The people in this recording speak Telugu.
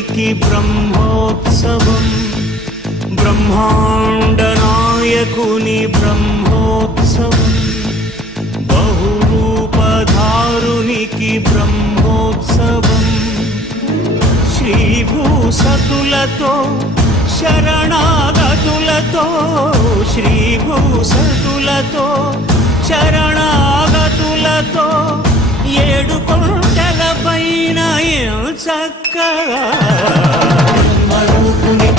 బ్రహ్మాండనాయకునికి బ్రహ్మోత్సవం, బ్రహ్మాండనాయకుని బ్రహ్మోత్సవం, బహురూపధారునికి బ్రహ్మోత్సవం, శ్రీభూసతులతో శరణాగతులతో, శ్రీభూసతులతో శరణాగతులతో, ఏడు కొండల పైన చక్కగా బ్రహ్మరూపుని